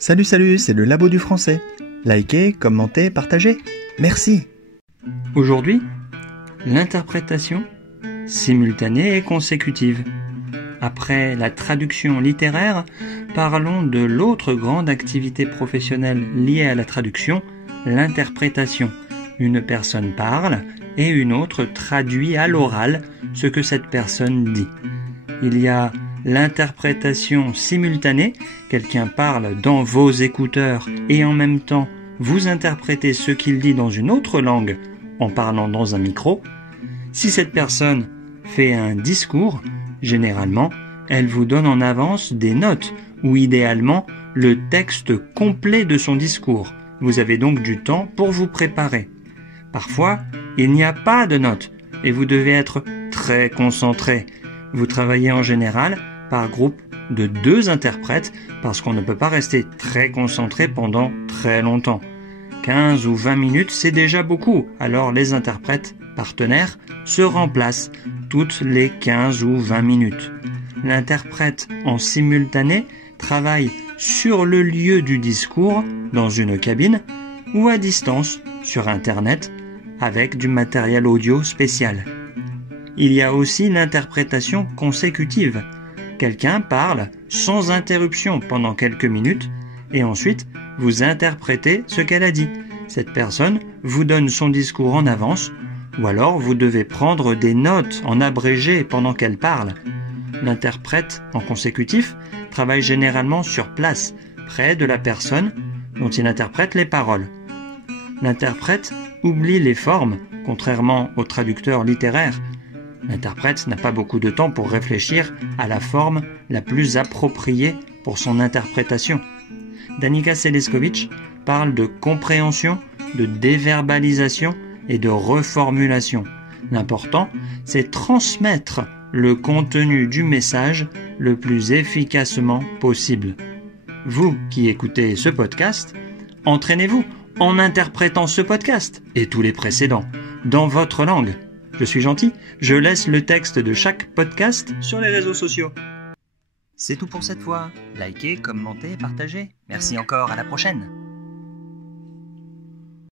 Salut, c'est le Labo du Français. Likez, commentez, partagez. Merci. Aujourd'hui, l'interprétation simultanée et consécutive. Après la traduction littéraire, parlons de l'autre grande activité professionnelle liée à la traduction, l'interprétation. Une personne parle et une autre traduit à l'oral ce que cette personne dit. Il y a l'interprétation simultanée, quelqu'un parle dans vos écouteurs et en même temps vous interprétez ce qu'il dit dans une autre langue en parlant dans un micro. Si cette personne fait un discours, généralement, elle vous donne en avance des notes ou idéalement le texte complet de son discours. Vous avez donc du temps pour vous préparer. Parfois, il n'y a pas de notes et vous devez être très concentré. Vous travaillez en général par groupe de 2 interprètes parce qu'on ne peut pas rester très concentré pendant très longtemps. 15 ou 20 minutes, c'est déjà beaucoup. Alors les interprètes partenaires se remplacent toutes les 15 ou 20 minutes. L'interprète en simultané travaille sur le lieu du discours, dans une cabine, ou à distance, sur Internet, avec du matériel audio spécial. Il y a aussi l'interprétation consécutive. Quelqu'un parle sans interruption pendant quelques minutes et ensuite vous interprétez ce qu'elle a dit. Cette personne vous donne son discours en avance ou alors vous devez prendre des notes en abrégé pendant qu'elle parle. L'interprète en consécutif travaille généralement sur place, près de la personne dont il interprète les paroles. L'interprète oublie les formes, contrairement au traducteur littéraire. L'interprète n'a pas beaucoup de temps pour réfléchir à la forme la plus appropriée pour son interprétation. Danica Seleskovic parle de compréhension, de déverbalisation et de reformulation. L'important, c'est transmettre le contenu du message le plus efficacement possible. Vous qui écoutez ce podcast, entraînez-vous en interprétant ce podcast et tous les précédents dans votre langue. Je suis gentil, je laisse le texte de chaque podcast sur les réseaux sociaux. C'est tout pour cette fois. Likez, commentez, partagez. Merci encore, à la prochaine.